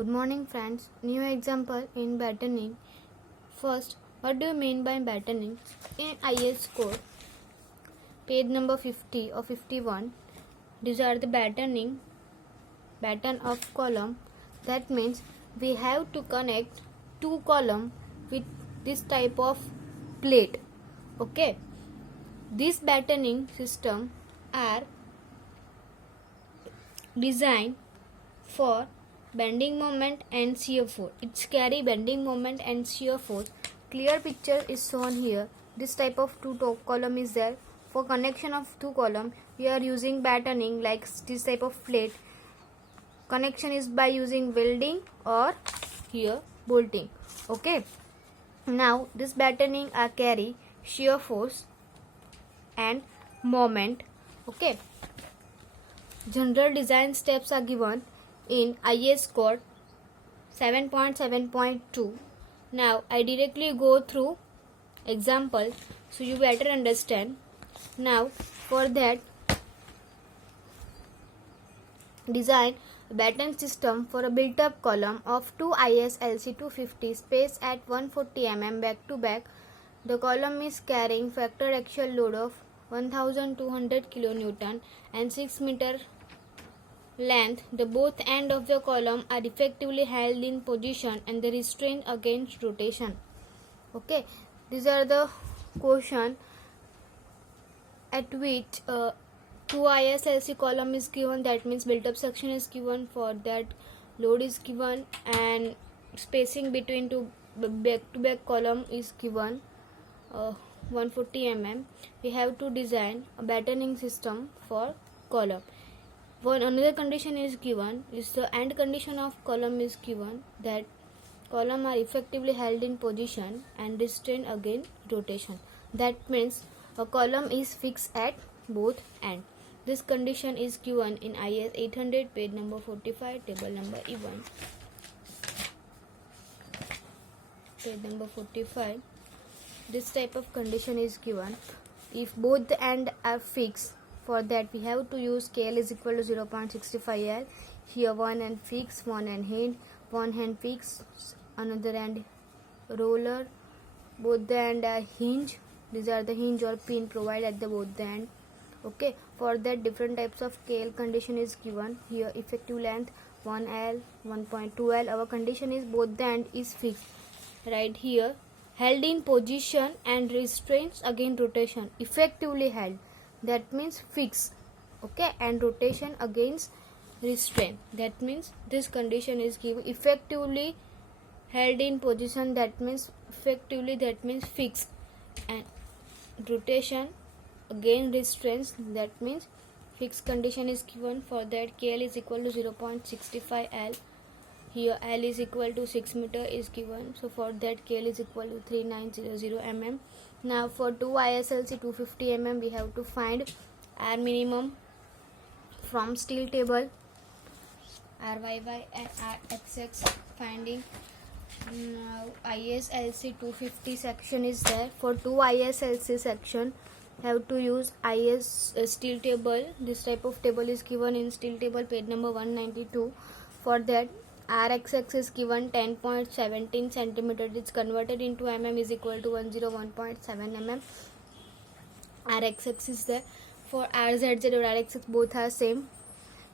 Good morning friends. New example in battening. First, what do you mean by battening? In IS code, page number 50 or 51, these are the batten of column. That means we have to connect two column with this type of plate. Okay. This battening system are designed for bending moment and shear force. It's carry bending moment and shear force. Clear picture is shown here. This type of two top column is there. For connection of two column, we are using battening like this type of plate. Connection is by using welding or here bolting. Okay. Now this battening are carry shear force and moment. Okay. General design steps are given in IS code 7.7.2. Now I directly go through example so you better understand. Now for that, design a batten system for a built up column of 2 IS LC 250 spaced at 140 mm back to back. The column is carrying factor axial load of 1200 kN and 6 meter length. The both end of the column are effectively held in position and the restrained against rotation. Okay, these are the question at which 2 ISLC column is given. That means built up section is given. For that, load is given and spacing between two back to back column is given 140 mm. We have to design a battening system for column. One another condition is given is the end condition of column is given, that column are effectively held in position and restrained against rotation. That means a column is fixed at both ends. This condition is given in IS 800 page number 45 table number E1. Page number 45. This type of condition is given if both the ends are fixed. For that we have to use KL is equal to 0.65 L. Here one end fixed, one end hinge, one hand fixed, another end roller, both the end are hinge. These are the hinge or pin provided at the both the end. Okay, for that different types of KL condition is given. Here effective length 1L, 1.2 L. Our condition is both the end is fixed. Right here, held in position and restraints against rotation. Effectively held. That means fixed. Okay, and rotation against restraint. That means this condition is given. Effectively held in position, that means effectively, that means fixed, and rotation against restraints, that means fixed condition is given. For that KL is equal to 0.65 L. Here L is equal to 6 meter is given. So for that KL is equal to 3900 mm. Now for 2 ISLC 250 mm we have to find R minimum from steel table, RYY and RXX finding. Now ISLC 250 section is there. For 2 ISLC section have to use IS steel table. This type of table is given in steel table page number 192. For that RXX is given 10.17 cm. It's converted into mm is equal to 101.7 mm. RXX is there. For RZZ or RXX both are same.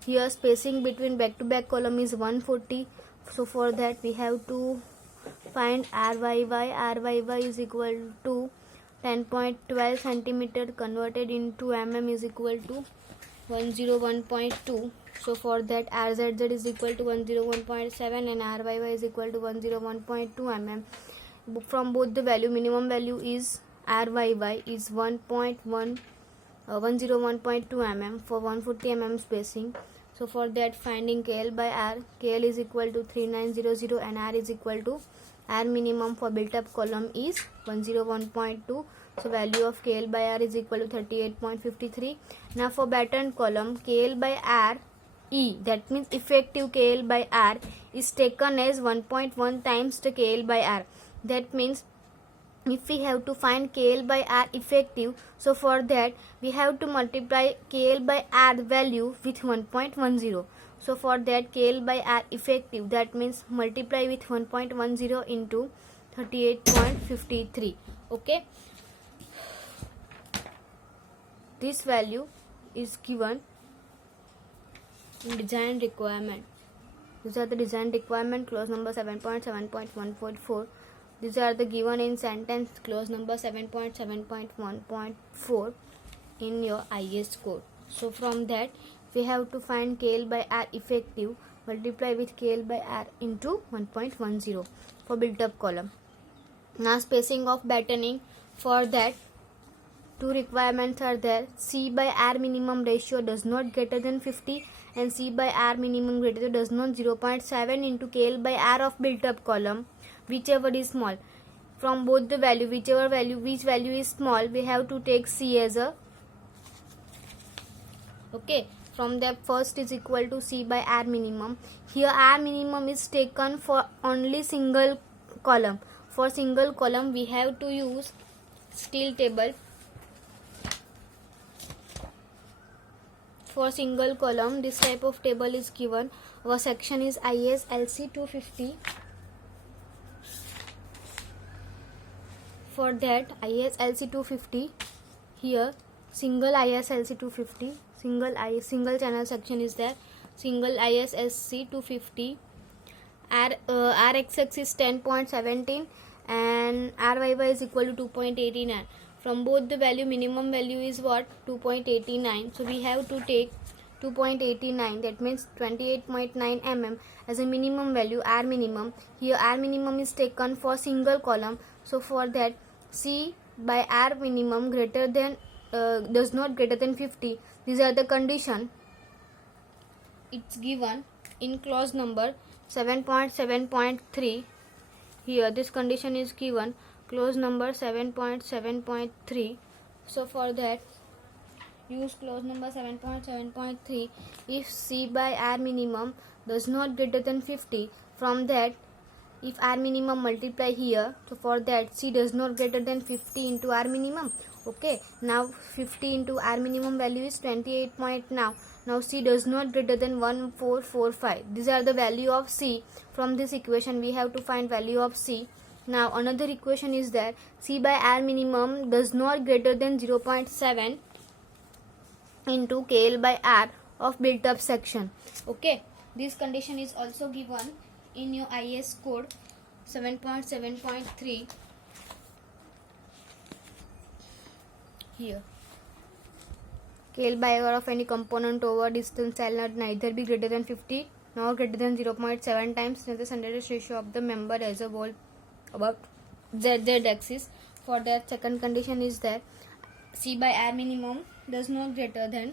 Here spacing between back to back column is 140. So for that we have to find RYY. RYY is equal to 10.12 cm converted into mm is equal to 101.2. So for that RZZ is equal to 101.7 and RYY is equal to 101.2 mm. From both the value, minimum value is RYY is 101.2 mm for 140 mm spacing. So for that finding KL by R, KL is equal to 3900 and R is equal to R minimum for built up column is 101.2. So value of KL by R is equal to 38.53. Now for batten column, KL by R E, that means effective KL by R is taken as 1.1 times the KL by R. That means if we have to find KL by R effective, so for that we have to multiply KL by R value with 1.10. So for that, KL by R effective, that means multiply with 1.10 into 38.53. Okay, this value is given in design requirement. These are the design requirement, clause number 7.7.1.4. These are the given in sentence, clause number 7.7.1.4 in your IS code. So from that, we have to find KL by R effective, multiply with KL by R into 1.10 for built up column. Now spacing of battening, for that two requirements are there. C by R minimum ratio does not greater than 50 and C by R minimum greater than does not 0.7 into KL by R of built up column, whichever is small. From both the value, which value is small, we have to take C as a, okay. From that, first is equal to C by R minimum. Here R minimum is taken for only single column. For single column we have to use steel table. For single column, this type of table is given. Our section is IS LC 250. For that, IS LC 250, here single IS LC 250, single channel section is there. Single IS LC 250. RXX is 10.17 and RYY is equal to 2.89. From both the value, minimum value is what? 2.89. So we have to take 2.89, that means 28.9 mm as a minimum value, R minimum. Here R minimum is taken for single column. So for that, C by R minimum greater than does not greater than 50. These are the condition. It's given in clause number 7.7.3. Here this condition is given, clause number 7.7.3. So for that, use clause number 7.7.3. If C by R minimum does not greater than 50, from that, if R minimum multiply here, so for that C does not greater than 50 into R minimum. Okay, now 50 into R minimum value is 28 point now. Now C does not greater than 1445. These are the value of C. From this equation we have to find value of C. Now another equation is that C by R minimum does not greater than 0.7 into KL by R of built up section. Okay, this condition is also given in your IS code 7.7.3. here. KL by R of any component over distance shall not neither be greater than 50 nor greater than 0.7 times the standardized ratio of the member as a whole about z axis. For that, second condition is that C by R minimum does not greater than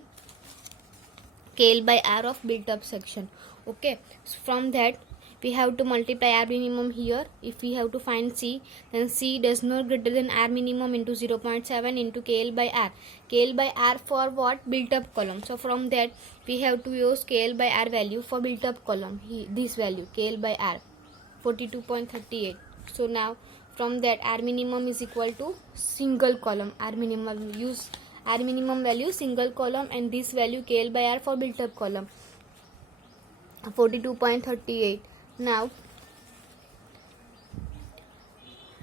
KL by R of built up section. Okay, so from that we have to multiply R minimum here. If we have to find C, then C does not greater than R minimum into 0.7 into KL by R. KL by R for what? Built up column. So from that we have to use KL by R value for built up column. This value KL by R 42.38. So now from that, R minimum is equal to single column. R minimum, use R minimum value single column and this value KL by R for built up column 42.38. Now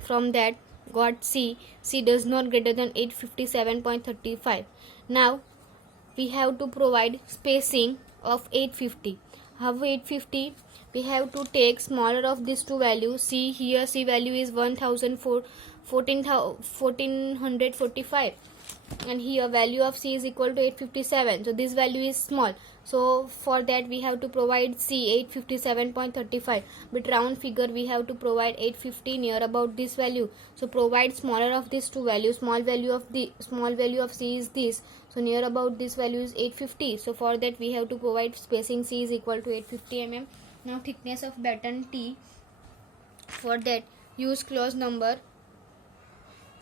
from that got C does not greater than 857.35. Now we have to provide spacing of 850. How 850? We have to take smaller of these two values. C here, C value is 1445 and here value of C is equal to 857. So this value is small. So for that we have to provide C 857.35, but round figure we have to provide 850 near about this value. So provide smaller of these two values. Small value of C is this. So near about this value is 850. So for that we have to provide spacing C is equal to 850 mm. Now thickness of batten T. For that use clause number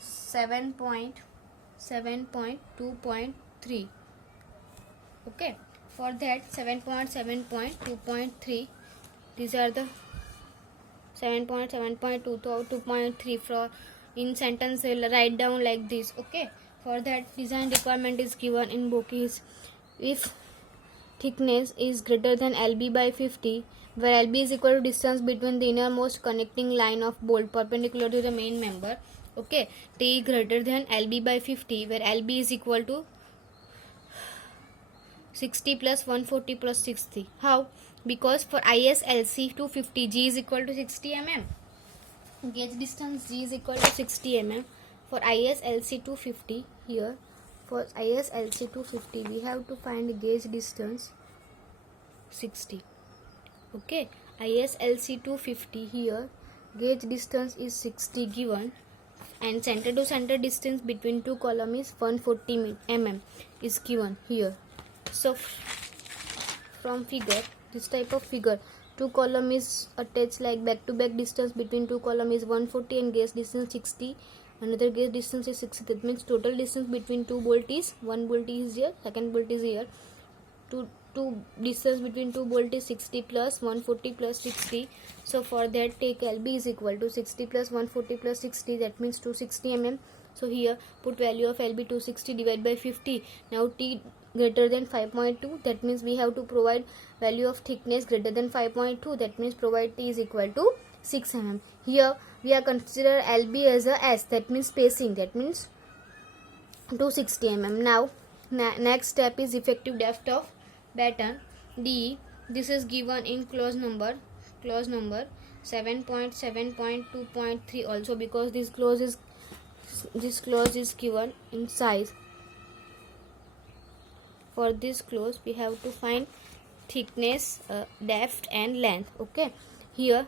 7.7.2.3. Okay, for that 7.7.2.3, these are the 7.7.2.3 for in sentence write down like this. Okay, for that design requirement is given in book is if thickness is greater than LB by 50, where LB is equal to distance between the innermost connecting line of bolt perpendicular to the main member. Okay, T greater than LB by 50, where LB is equal to 60 plus 140 plus 60. How? Because for ISLC 250, G is equal to 60 mm. Gauge distance G is equal to 60 mm. For ISLC 250, here for ISLC 250 we have to find gauge distance 60. Okay, ISLC 250, here gauge distance is 60 given, and center to center distance between two columns is 140 mm is given here. So from figure, this type of figure, two column is attached like back to back, distance between two column is 140 and gauge distance 60, another gauge distance is 60. That means total distance between two bolt is, one bolt is here, second bolt is here, two distance between two bolt is 60 plus 140 plus 60. So for that, take LB is equal to 60 plus 140 plus 60, that means 260 mm. So here put value of LB 260 divided by 50. Now T greater than 5.2, that means we have to provide value of thickness greater than 5.2, that means provide T is equal to 6 mm. Here we are consider LB as a S, that means spacing, that means 260 mm. Now next step is effective depth of batten D. This is given in clause number 7.7.2.3 also, because this clause is given in size. For this clause we have to find thickness, depth and length. Okay, here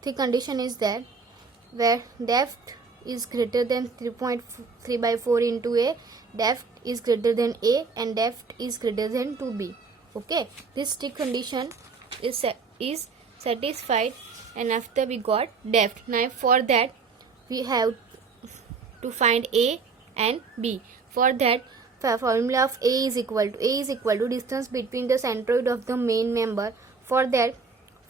the condition is that where depth is greater than 3.3 by 4 into A, depth is greater than A and depth is greater than 2B. Okay, this strict condition is satisfied, and after we got depth. Now for that we have to find A and B. For that, formula of A is equal to distance between the centroid of the main member. For that,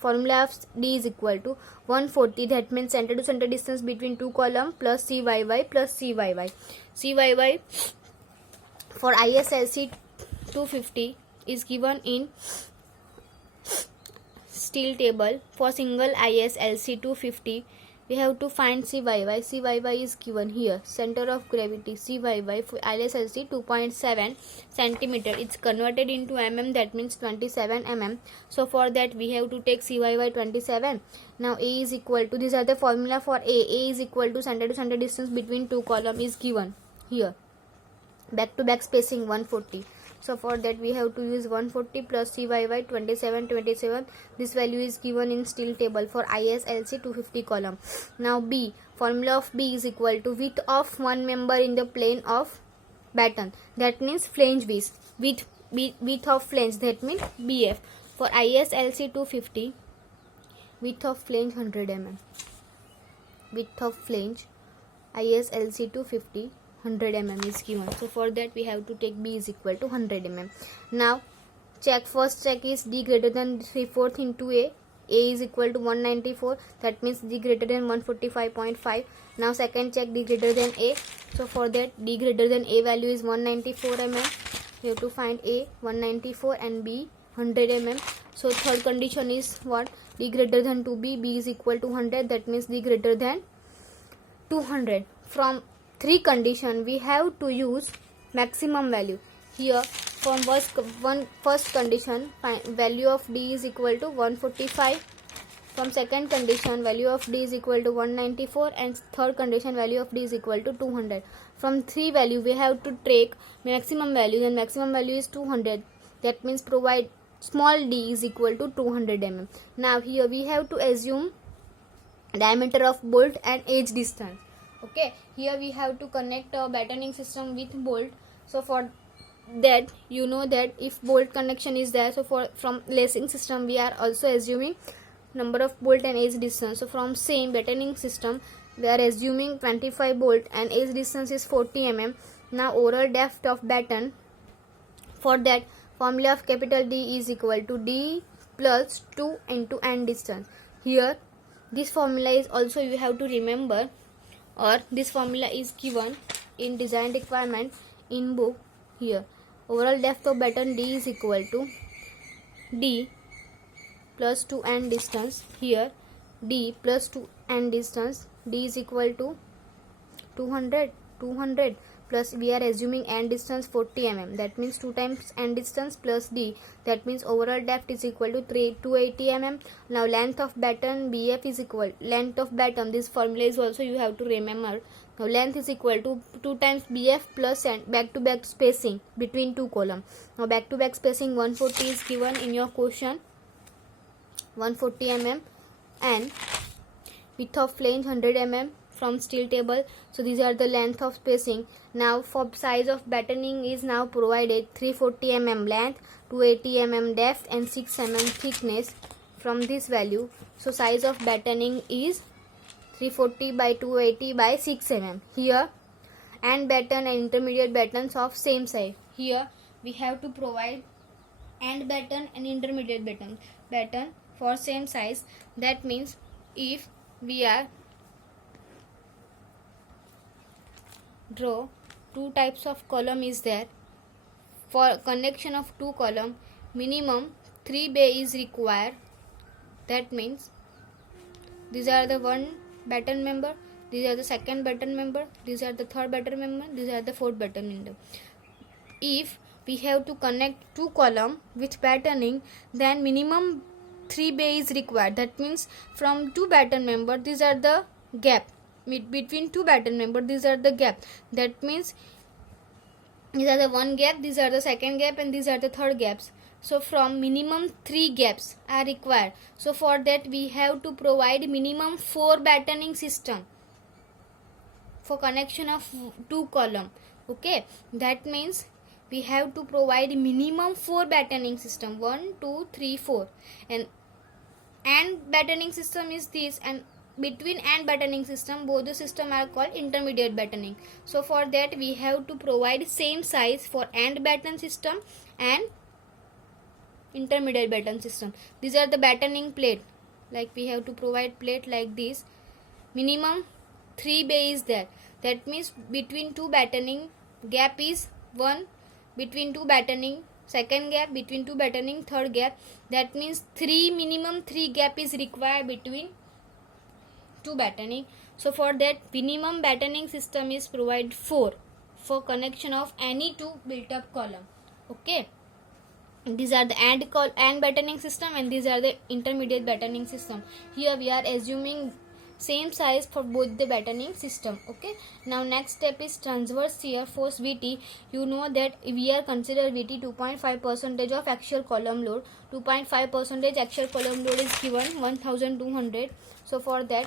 formula of D is equal to 140, that means center to center distance between two columns plus CYY plus CYY. CYY for ISLC 250 is given in steel table. For single ISLC 250 we have to find CYY. CYY is given here. Center of gravity CYY for ISLC 2.7 centimeter. It's converted into mm, that means 27 mm. So for that we have to take CYY 27. Now A is equal to, these are the formula for A. A is equal to center to center distance between two columns is given here. Back to back spacing 140. So for that we have to use 140 plus CYY 27. This value is given in steel table for ISLC 250 column. Now B, formula of B is equal to width of one member in the plane of batten, that means flange width of flange, that means BF. For ISLC 250, width of flange 100 mm. Width of flange ISLC 250 100 mm is given. So for that we have to take B is equal to 100 mm. Now first check is D greater than 3/4 into A. A is equal to 194, that means D greater than 145.5. Now second check D greater than A. So for that D greater than A value is 194 mm. We have to find A 194 and B 100 mm. So third condition is what? D greater than 2B, B is equal to 100, that means D greater than 200. From three condition we have to use maximum value. Here from first condition value of D is equal to 145. From second condition value of D is equal to 194, and third condition value of D is equal to 200. From three value we have to take maximum value, and maximum value is 200, that means provide small d is equal to 200 mm. Now here we have to assume diameter of bolt and edge distance. Okay, here we have to connect a battening system with bolt. So for that, you know that if bolt connection is there, so from lacing system we are also assuming number of bolt and edge distance. So from same battening system we are assuming 25 bolt and edge distance is 40 mm. Now overall depth of batten, for that formula of capital D is equal to D plus 2 into end distance. Here this formula is also you have to remember, or this formula is given in design requirement in book here. overall depth of batten D is equal to D plus 2 end distance. Here D plus 2 end distance, D is equal to 200 plus we are assuming end distance 40 mm, that means 2 times end distance plus D, that means overall depth is equal to 280 mm. Now length of batten BF is equal, length of batten, this formula is also you have to remember. Now length is equal to 2 times BF plus back to back spacing between two column. Now back to back spacing 140 is given in your question, 140 mm, and width of flange 100 mm from steel table. So these are the length of spacing. Now for size of battening is now provided 340 mm length, 280 mm depth and 6 mm thickness from this value. So size of battening is 340 by 280 by 6 mm. Here and batten and intermediate battens of same size. Here we have to provide end batten and intermediate batten for same size. That means if we are draw two types of column is there, for connection of two column minimum 3 bay is required. That means these are the one batten member, these are the second batten member, these are the third batten member, these are the fourth batten member. If we have to connect two column with battening, then minimum 3 bay is required. That means from two batten member, these are the gap between two batten member, these are the gap. That means these are the one gap, these are the second gap and these are the third gaps. So from minimum 3 gaps are required. So for that we have to provide minimum 4 battening system for connection of two column. Okay, that means we have to provide minimum 4 battening system, 1 2 3 4, and battening system is this, and between and battening system, both the system are called intermediate battening. So for that we have to provide same size for end batten system and intermediate batten system. These are the battening plate, like we have to provide plate like this. Minimum 3 bay is there. That means between two battening gap is 1, between two battening second gap, between two battening third gap. That means minimum 3 gap is required between two battening. So for that minimum battening system is provide 4 for connection of any two built up column. Okay, these are the end battening system and these are the intermediate battening system. Here we are assuming same size for both the battening system. Okay, now next step is transverse shear force VT. You know that we are consider VT 2.5% of actual column load. 2.5% actual column load is given 1200. So for that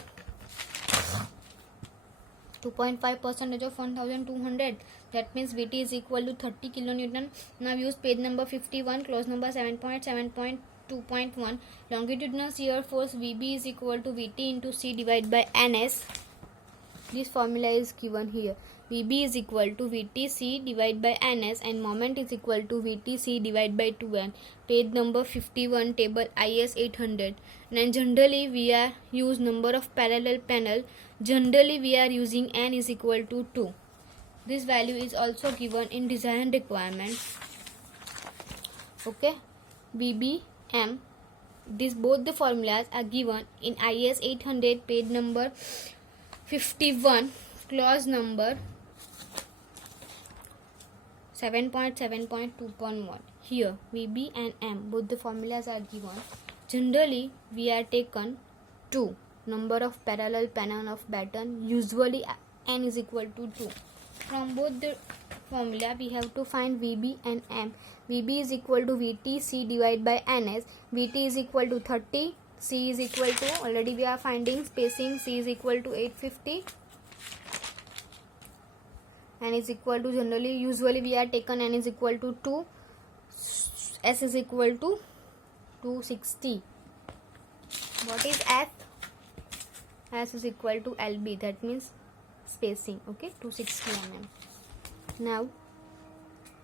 2.5% of 1200, that means VT is equal to 30 kilonewton. Now use page number 51, clause number 7.7.2.1. longitudinal shear force VB is equal to VT into C divided by NS. This formula is given here. VB is equal to VTC divided by NS and moment is equal to VTC divided by 2N. Page number 51, table IS 800. And generally we are use number of parallel panel. Generally we are using N is equal to 2. This value is also given in design requirement. Okay, VBM. These both the formulas are given in IS 800, page number 51, clause number 7.7.2.1. Here VB and M, both the formulas are given. Generally we are taken 2 number of parallel panel of batten. Usually N is equal to 2. From both the formula we have to find VB and M. VB is equal to VTC divided by NS. VT is equal to 30. C is equal to, already we are finding spacing, C is equal to 850. N is equal to, usually we are taken N is equal to 2. S is equal to 260. What is S? S is equal to LB, that means spacing. Okay, 260 mm. Now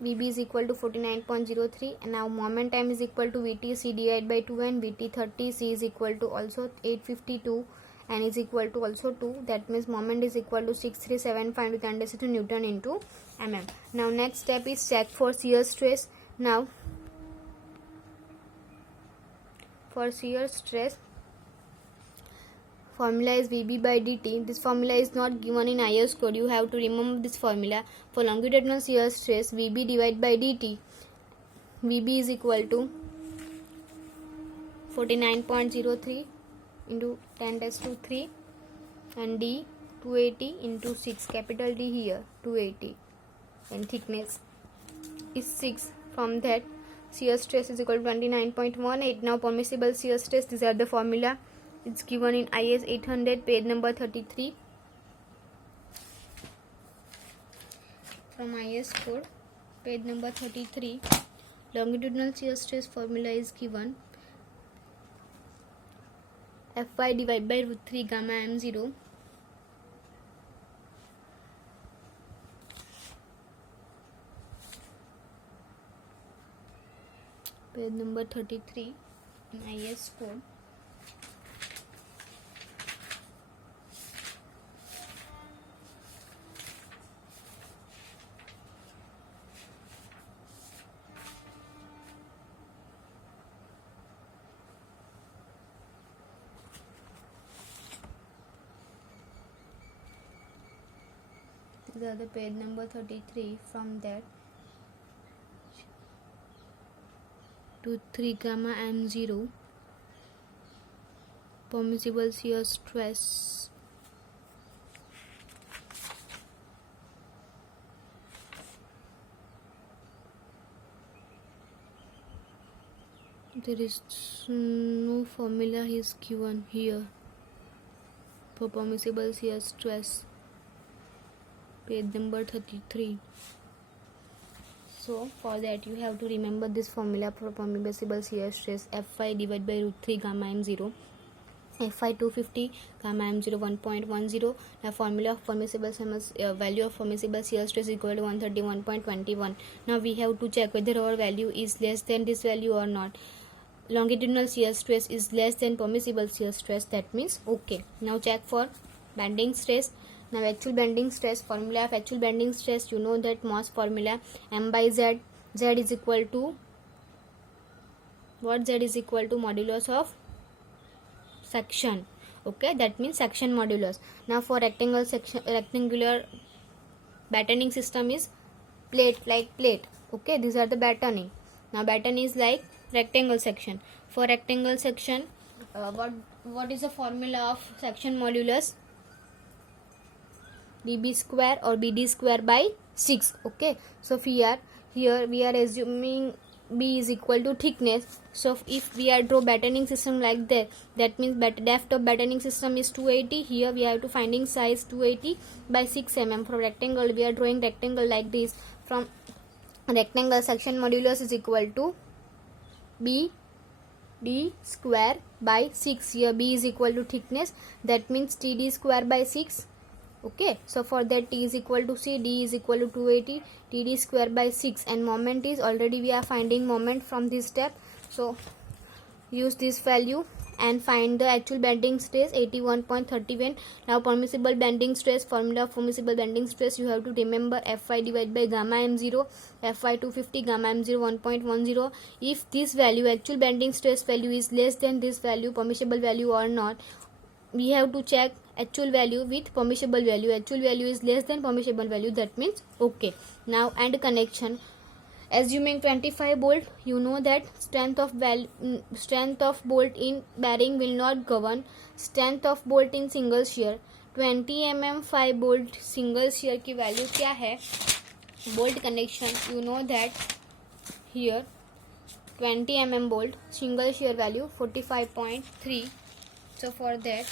VB is equal to 49.03, and now moment time is equal to VTC divided by 2 and VT 30. C is equal to also 852 and is equal to also 2. That means moment is equal to 6375 with under Newton into mm. Now next step is check for shear stress. Now for shear stress, formula is Vb by dt. This formula is not given in IS code. You have to remember this formula. For longitudinal shear stress, Vb divided by dt. Vb is equal to 49.03 into 10 raised to 3 and d 280 into 6, capital D here 280, and thickness is 6. From that, shear stress is equal to 29.18. Now permissible shear stress, these are the formula. It's given in IS 800 page number 33. From IS code page number 33, longitudinal shear stress formula is given. Fy divided by root 3 gamma m0 page number 33 in IS code. These are the page number 33. From that, to 3 gamma m0 permissible shear stress there is no formula is given here for permissible shear stress, page number 33. So for that you have to remember this formula for permissible shear stress. Fy divided by root 3 gamma m0, Fy 250, gamma m0 1.10. Now formula of permissible value of permissible shear stress is equal to 131.21. Now we have to check whether our value is less than this value or not. Longitudinal shear stress is less than permissible shear stress, that means okay. Now check for bending stress. Now actual bending stress, formula of actual bending stress, you know that Mohs formula, m by z. Z is equal to what? Z is equal to modulus of section. Okay, that means section modulus. Now for rectangular battening system is plate, like plate. Okay, these are the battening. Now batten is like rectangle section. For rectangle section, what is the formula of section modulus? db square or bd square by 6. Okay, so here we are assuming b is equal to thickness. So if we are draw battening system like that means depth of battening system is 280. Here we have to finding size 280 by 6 mm. For rectangle, we are drawing rectangle like this. From rectangle, section modulus is equal to b d square by 6. Here b is equal to thickness, that means td square by 6. Okay, so for that t is equal to c, d is equal to 280, td square by 6, and moment is already we are finding moment from this step. So use this value and find the actual bending stress 81.31. Now permissible bending stress, formula of permissible bending stress, you have to remember Fy divided by gamma m0, Fy 250, gamma m0 1.10. If this value, actual bending stress value, is less than this value, permissible value or not, we have to check actual value with permissible value. Actual value is less than permissible value, that means okay. Now and connection, assuming 25 bolt, you know that strength of bolt in bearing will not govern strength of bolt in single shear. 20 mm 5 bolt single shear की value क्या है? Bolt connection, you know that here 20 mm bolt single shear value 45.3. So for that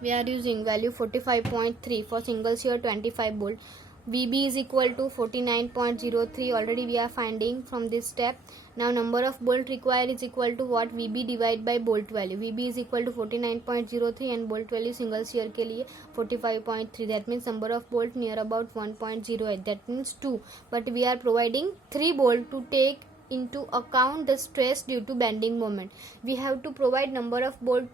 we are using value 45.3 for single shear 25 bolt. Vb is equal to 49.03. Already we are finding from this step. Now number of bolt required is equal to what? Vb divided by bolt value. Vb is equal to 49.03 and bolt value single shear के लिए 45.3. That means number of bolt near about 1.08. That means 2. But we are providing 3 bolt to take into account the stress due to bending moment. We have to provide number of bolt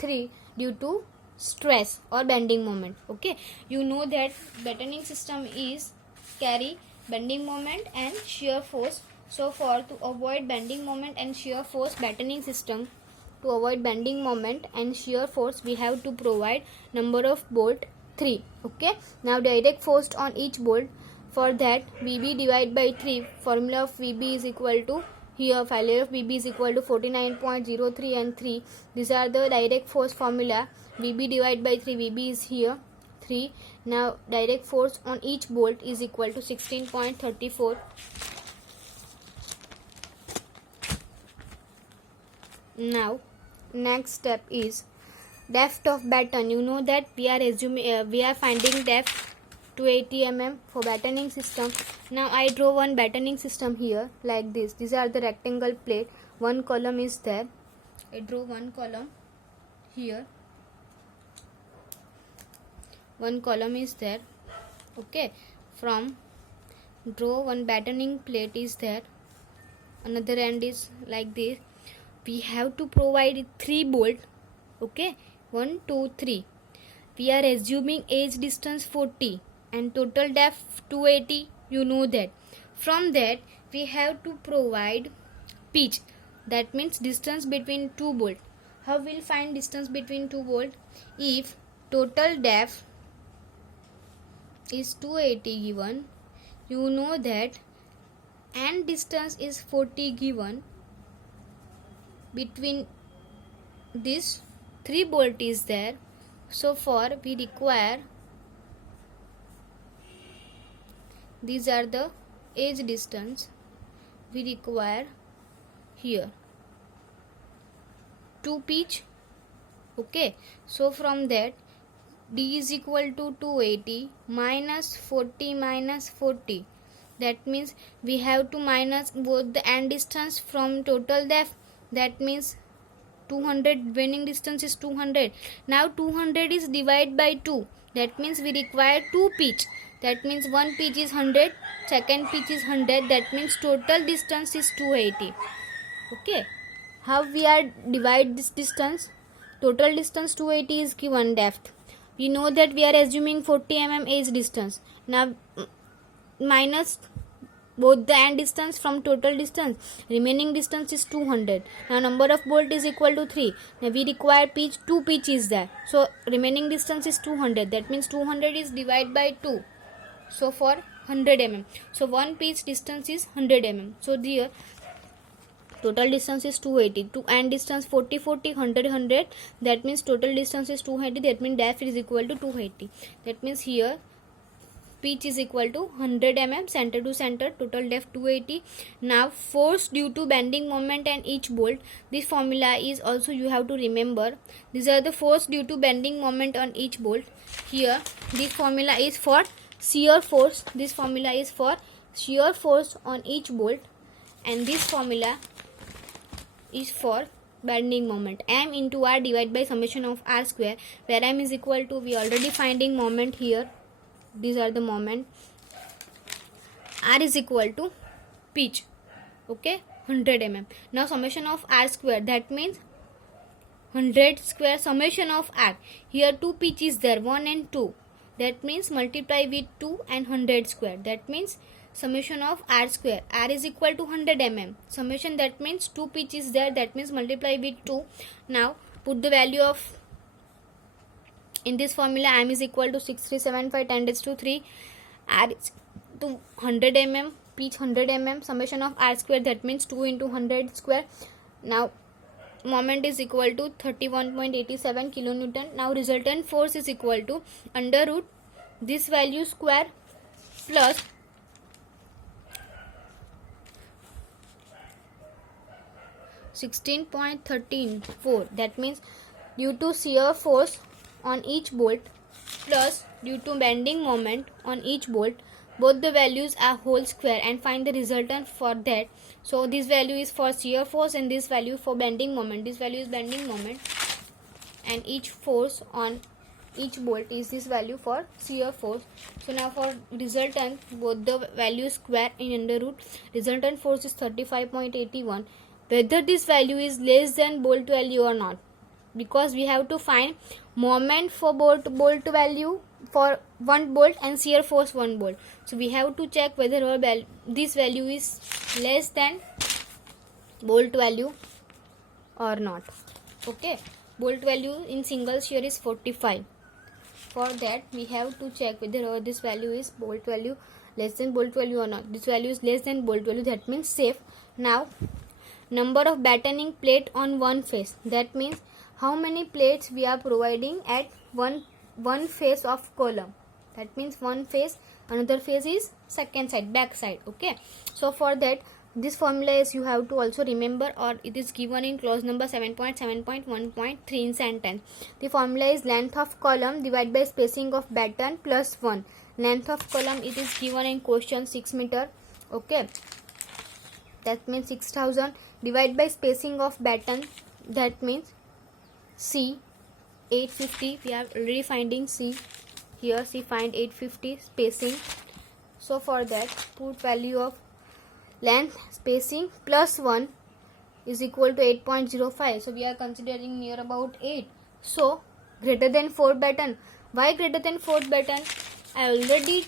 3 due to stress or bending moment. Okay, you know that battening system is carry bending moment and shear force. So for to avoid bending moment and shear force, battening system, to avoid bending moment and shear force, we have to provide number of bolt 3. Okay, now direct force on each bolt. For that, VB divided by 3, formula of VB is equal to, here value of VB is equal to 49.03 and 3. These are the direct force formula. VB divided by 3, VB is here 3. Now direct force on each bolt is equal to 16.34. Now next step is depth of batten. You know that we are finding depth 280 mm for battening system. Now I draw one battening system here like this. These are the rectangle plate. One column is there. I draw one column here. One column is there. Okay, from draw one battening plate is there. Another end is like this. We have to provide 3 bolt. Okay, 1 2 3. We are assuming edge distance 40 and total depth 280. You know that. From that we have to provide pitch, that means distance between 2 bolt. How we'll find distance between 2 bolt? If total depth is 280 given, you know that and distance is 40 given, between this 3 bolt is there. So for we require, these are the edge distance we require here, 2 pitch. Okay, so from that D is equal to 280 minus 40 minus 40. That means we have to minus both the end distance from total depth. That means 200, winning distance is 200. Now 200 is divided by 2. That means we require 2 pitch. That means one pitch is 100, second pitch is 100. That means total distance is 280. Okay, how we are divide this distance? Total distance 280 is given depth. We know that we are assuming 40 mm edge distance. Now minus both the end distance from total distance, remaining distance is 200. Now number of bolt is equal to 3. Now we require pitch, 2 pitch is there, so remaining distance is 200. That means 200 is divided by 2, so for 100 mm, so one pitch distance is 100 mm. So here total distance is 280, to end distance 40 40, 100 100. That means total distance is 280. That means depth is equal to 280. That means here pitch is equal to 100 mm, center to center, total depth 280. Now force due to bending moment and each bolt. This formula is also you have to remember. These are the force due to bending moment on each bolt. Here this formula is for shear force. This formula is for shear force on each bolt, and this formula is for bending moment. M into R divided by summation of R square, where M is equal to, we already finding moment here. These are the moment. R is equal to pitch. Okay, 100 mm. Now summation of R square, that means 100 square summation of R. Here 2 pitch is there, 1 and 2. That means multiply with 2 and 100 square. That means summation of R square. R is equal to 100 mm. Summation, that means 2 pitch is there. That means multiply with 2. Now put the value of, in this formula, M is equal to 6375 10 raised to 3. R is to 100 mm, pitch 100 mm, summation of R square, that means 2 into 100 square. Now moment is equal to 31.87 kilonewton. Now resultant force is equal to under root this value square plus (16.134). That means due to shear force on each bolt plus due to bending moment on each bolt, both the values are whole square, and find the resultant for that. So this value is for shear force and this value for bending moment. This value is bending moment, and each force on each bolt is this value for shear force. So now for resultant, both the values square in under root. Resultant force is 35.81. Whether this value is less than bolt value or not, because we have to find moment for bolt value for 1 bolt and shear force 1 bolt. So we have to check whether our this value is less than bolt value or not. Okay, bolt value in single shear is 45. For that we have to check whether this value is bolt value less than bolt value or not. This value is less than bolt value, that means safe. Now number of battening plate on one face, that means how many plates we are providing at one face of column. That means one face, another face is second side, back side. Okay, so for that this formula is you have to also remember, or it is given in clause number 7.7.1.3 in sentence. The formula is length of column divided by spacing of batten plus 1. Length of column it is given in question 6 meter. Okay, that means 6000 divided by spacing of batten, that means C 850. We are already finding C here. C find 850 spacing. So for that put value of length spacing plus 1 is equal to 8.05. So we are considering near about 8. So greater than 4 batten. Why greater than 4 batten? I already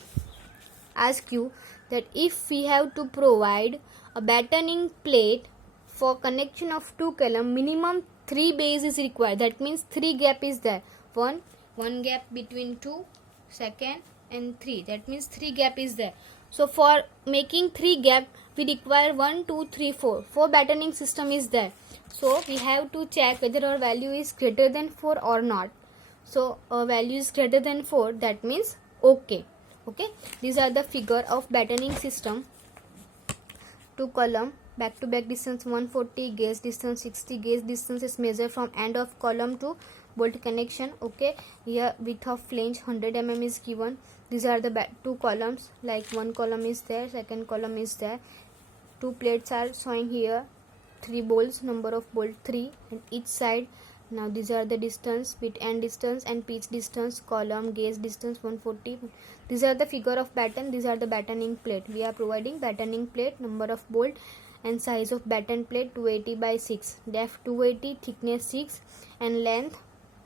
asked you that if we have to provide a battening plate for connection of 2 column, minimum 3 bays is required. That means 3 gap is there. One gap between 2, second and 3. That means 3 gap is there. So for making 3 gap we require 1, 2, 3, 4. 4 battening system is there. So we have to check whether our value is greater than 4 or not. So our value is greater than 4, that means okay. Okay, these are the figure of battening system. 2 column, back to back distance 140, gauge distance 60. Gauge distance is measured from end of column to bolt connection. Okay, here width of flange 100 mm is given. These are the 2 columns, like one column is there, second column is there. 2 plates are showing here, 3 bolts, number of bolt 3 and each side. Now these are the distance, bit end distance and pitch distance, column, gauge distance 140. These are the figure of batten. These are the battening plate. We are providing battening plate, number of bolt and size of batten plate 280 by 6, depth 280, thickness 6 and length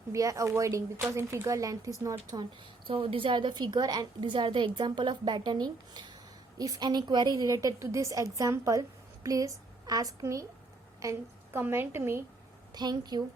we are avoiding because in figure length is not shown. So these are the figure and these are the example of battening. If any query related to this example, please ask me and comment me. Thank you.